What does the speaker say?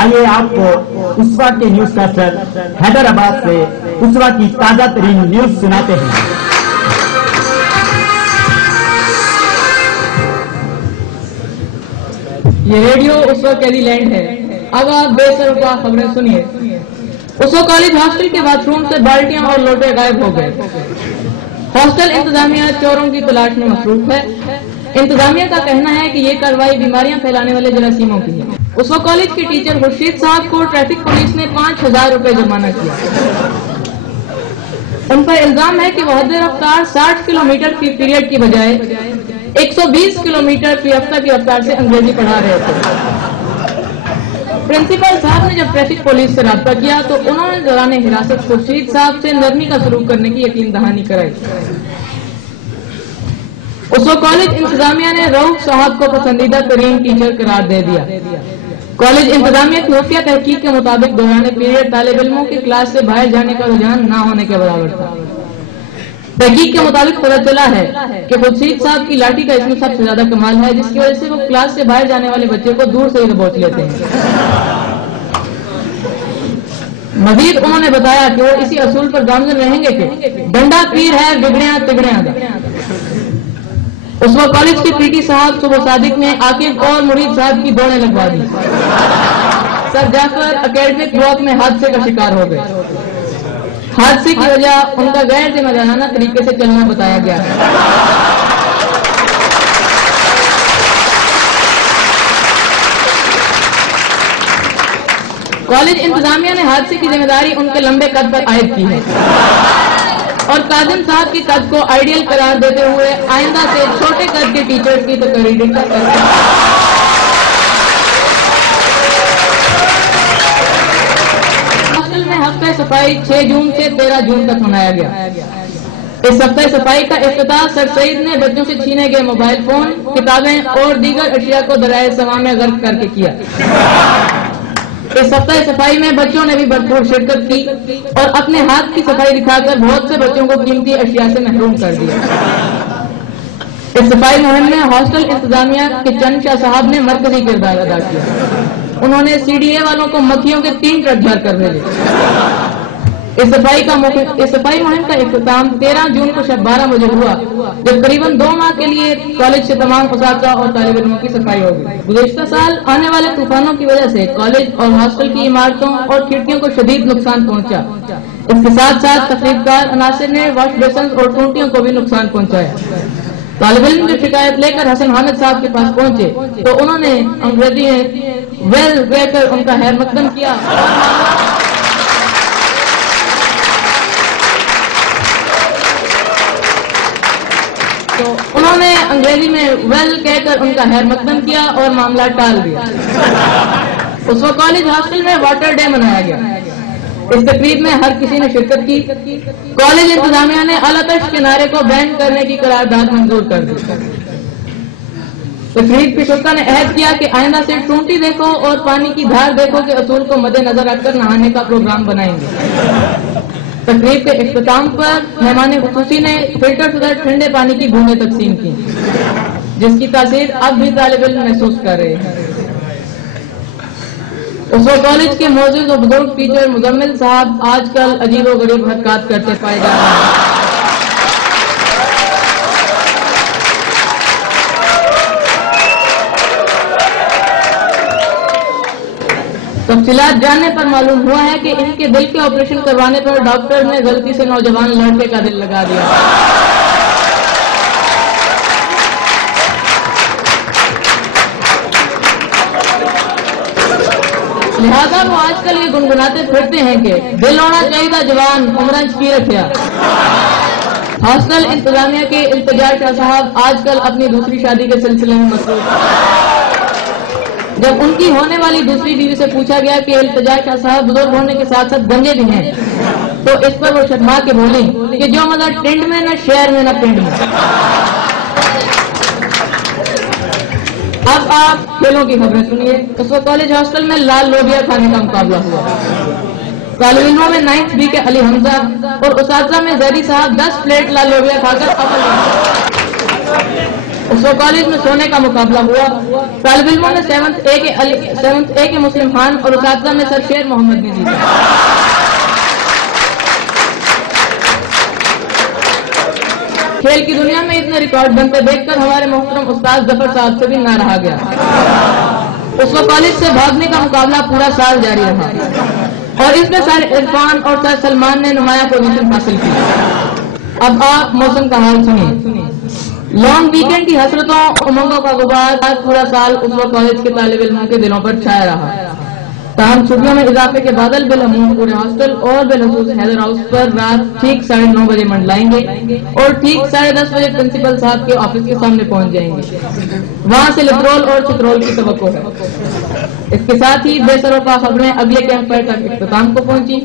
آئیے آپ کو اسوا کے نیوز کاسٹر حیدرآباد سے اسوا کی تازہ ترین نیوز سناتے ہیں۔ یہ ریڈیو اسوا کیلی لینڈ ہے۔ اب آپ بے سروپا خبریں سنیے۔ اسوا کالج ہاسٹل کے باتھ روم سے بالٹیاں اور لوٹے غائب ہو گئے۔ ہاسٹل انتظامیہ چوروں کی تلاش میں مصروف ہے۔ انتظامیہ کا کہنا ہے کہ یہ کارروائی بیماریاں پھیلانے والے جراثیموں کی ہے۔ اسوا کالج کے ٹیچر خورشید صاحب کو ٹریفک پولیس نے 5000 روپے جرمانہ کیا۔ ان پر الزام ہے کہ وہ حد رفتار 60 کلومیٹر فی پیریڈ کی بجائے 120 کلومیٹر فی ہفتہ کی رفتار سے انگریزی پڑھا رہے تھے۔ پرنسپل صاحب نے جب ٹریفک پولیس سے رابطہ کیا تو انہوں نے دوران حراست خورشید صاحب سے نرمی کا سلوک کرنے کی یقین دہانی کرائی۔ اسوا کالج انتظامیہ نے رؤف صاحب کو پسندیدہ ترین ٹیچر قرار دے دیا۔ کالج انتظامیہ کی خفیہ تحقیق کے مطابق دوران پیریڈ طالب علموں کی کلاس سے باہر جانے کا رجحان نہ ہونے کے برابر تھا۔ تحقیق کے مطابق پتہ چلا ہے کہ خورشید صاحب کی لاٹھی کا اس میں سب سے زیادہ کمال ہے، جس کی وجہ سے وہ کلاس سے باہر جانے والے بچے کو دور سے ہی دبوچ لیتے ہیں۔ مزید انہوں نے بتایا کہ وہ اسی اصول پر گامزن رہیں گے کہ ڈنڈا پیر ہے بگڑیاں تگڑیاں دا۔ اسوا کالج کے پی ٹی صاحب صبح صادق نے عاقب اور مرید صاحب کی دوڑیں لگوا دی۔ سر جعفر اکیڈمک بلاک میں حادثے کا شکار ہو گئے۔ حادثے کی وجہ ان کا غیر ذمہ دارانہ طریقے سے چلنا بتایا گیا ہے۔ کالج انتظامیہ نے حادثے کی ذمہ داری ان کے لمبے قد پر عائد کی ہے اور کاظم صاحب کے قد کو آئیڈیل قرار دیتے ہوئے آئندہ سے چھوٹے قد کے ٹیچرز کی تقرری کرتے ہیں۔ ہفتہ صفائی 6 جون سے 13 جون تک منایا گیا۔ اس ہفتہ صفائی کا افتتاح سر سعید نے بچوں سے چھینے گئے موبائل فون، کتابیں اور دیگر اشیاء کو دریائے سما میں غرق کر کے کیا۔ اس ہفتہ صفائی میں بچوں نے بھی بھرپور شرکت کی اور اپنے ہاتھ کی صفائی دکھا کر بہت سے بچوں کو قیمتی اشیاء سے محروم کر دیا۔ اس صفائی مہم میں ہاسٹل انتظامیہ کے چند شاہ صاحب نے مرکزی کردار ادا کیا۔ انہوں نے سی ڈی اے والوں کو مکھیوں کے 3 ٹرک بھر کر بھیجے۔ اس صفائی مہم کا اختتام 13 جون کو شب 12 بجے ہوا، جب قریباً 2 ماہ کے لیے کالج سے تمام اساتذہ اور طالب علموں کی صفائی ہوگی۔ گزشتہ سال آنے والے طوفانوں کی وجہ سے کالج اور ہاسٹل کی عمارتوں اور کھڑکیوں کو شدید نقصان پہنچا۔ اس کے ساتھ ساتھ تخریب کار عناصر نے واش بیسنز اور ٹونٹیوں کو بھی نقصان پہنچایا۔ طالب علم جو شکایت لے کر حسن حامد صاحب کے پاس پہنچے تو انہوں نے انگریزی میں ویل کہہ کر ان کا خیر مقدم کیا۔ اور معاملہ ٹال دیا۔ اسوا کالج ہاسٹل میں واٹر ڈے منایا گیا۔ اس تقریب میں ہر کسی نے شرکت کی۔ کالج انتظامیہ نے الاتش کے نعرے کو بین کرنے کی قرارداد منظور کر دی۔ تقریب کے شرکا نے عہد کیا کہ آئندہ سے ٹونٹی دیکھو اور پانی کی دھار دیکھو کے اصول کو مد نظر رکھ کر نہانے کا پروگرام بنائیں گے۔ تقریب کے اختتام پر مہمان خصوصی نے فلٹر شدہ ٹھنڈے پانی کی بوندیں تقسیم کی، جس کی تاثیر اب بھی طالب علم محسوس کر رہے ہیں۔ اسوا کالج کے معزز و بزرگ ٹیچر مزمل صاحب آج کل عجیب و غریب حرکات کرتے پائے جا رہے ہیں۔ تفصیلات جاننے پر معلوم ہوا ہے کہ ان کے دل کے آپریشن کروانے پر ڈاکٹر نے غلطی سے نوجوان لڑکے کا دل لگا دیا۔ لہذا وہ آج کل یہ گنگناتے پھرتے ہیں کہ دل ہونا چاہیے جوان عمرانچ کی رکھیا۔ ہاسٹل انتظامیہ کے التجا شاہ صاحب آج کل اپنی دوسری شادی کے سلسلے میں مصروف ہیں۔ جب ان کی ہونے والی دوسری بیوی سے پوچھا گیا کہ التجا شاہ صاحب بزرگ ہونے کے ساتھ ساتھ گنجے بھی ہیں، تو اس پر وہ شرما کے بولی کہ جو مزہ ٹینڈ میں نہ شہر میں نہ پنڈ میں۔ اب آپ کھیلوں کی خبریں سنیے۔ اسوا کالج ہاسٹل میں لال لوبیا کھانے کا مقابلہ ہوا۔ طالب علموں میں 9th B کے علی حمزہ اور اساتذہ میں زیدی صاحب 10 پلیٹ لال لوبیا کھا کر اول اس وقت کالج میں سونے کا مقابلہ ہوا. طالب علموں نے 7th A کے مسلم خان اور اساتذہ میں سر شیر محمد نے جیتا. کھیل کی دنیا میں اتنے ریکارڈ بنتے دیکھ کر ہمارے محترم استاد ظفر صاحب سے بھی نہ رہا گیا. اس وقت کالج سے بھاگنے کا مقابلہ پورا سال جاری رہا اور اس میں سر عرفان اور سر سلمان نے نمایاں پوزیشن حاصل کی. اب آپ موسم کا حال سنیے. لانگ ویکینڈ کی حسرتوں اور امنگوں کا غبار آج پورا سال اس وقت کالج کے طالب علموں کے دلوں پر چھایا رہا. تاہم چھٹیوں میں اضافے کے بادل بالعموم پورے ہاسٹل اور بالخصوص حیدر ہاؤس پر رات ٹھیک 9:30 بجے منڈلائیں گے اور ٹھیک 10:30 بجے پرنسپل صاحب کے آفس کے سامنے پہنچ جائیں گے. وہاں سے لترول اور چترول کی توقع ہے. اس کے ساتھ ہی بے سروپا خبریں اگلے کیمپ پر تک اختتام کو پہنچی.